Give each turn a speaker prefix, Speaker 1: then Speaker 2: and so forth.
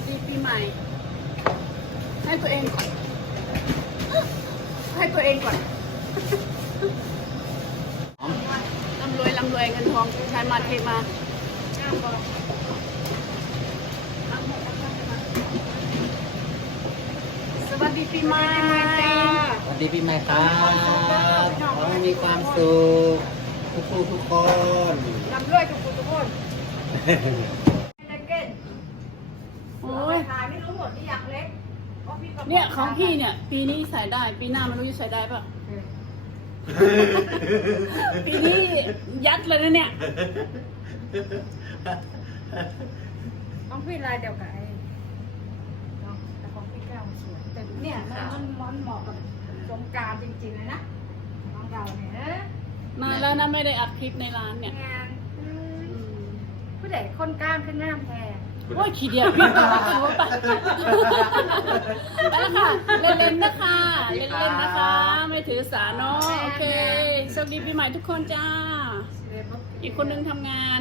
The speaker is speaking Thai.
Speaker 1: วัสดีปีใหม่ ให้ตัวเองก่อน ให้ตัวเองก่อนร่ำรวยร่ำรวยเงินทองใช้มาเทมาสวัสดีปีใหม่
Speaker 2: สวัสดีปีใหม่ครับขอให้มีความสุขทุกผู้ทุกคน
Speaker 3: ลำด้วยทุกคนทุกคนเล็กเก้น
Speaker 1: โอ้ ย
Speaker 3: ขายไม่รู้หมดที่อยากเล็กเพราะพี่กระป๋
Speaker 1: เนี่ยของพี่เนี่ย ปีนี้ใส่ได้ ปีหน้าไม่รู้จะใส่ได้ปะปีนี้ยัดเลยนะเนี่ย
Speaker 3: ของพี่ลายเดียวกับไอ้เนาะแต่ของพี่แก้วมันสวยแต่เนี่ยมันมันเหมาะกับสงกรารจริงๆเลยนะของเราเนี่ยเอ๊ะ
Speaker 1: มาแล้วนะไม่ได้อัดคลิปในร้านเนี่ย
Speaker 3: งานอืม
Speaker 1: อืม
Speaker 3: ผู้ใดคนกล้ามขึ้นหน้าแพง
Speaker 1: โอ้ยขี้เดียดพี่ต่อแล้วกันว่าไปไปแล้วค่ะ เล่นๆนะคะ เล่นๆนะคะ ไม่ถือสาเนาะโอเคสวัสดีปีใหม่ทุกคนจ้า อีกคนนึงทำงาน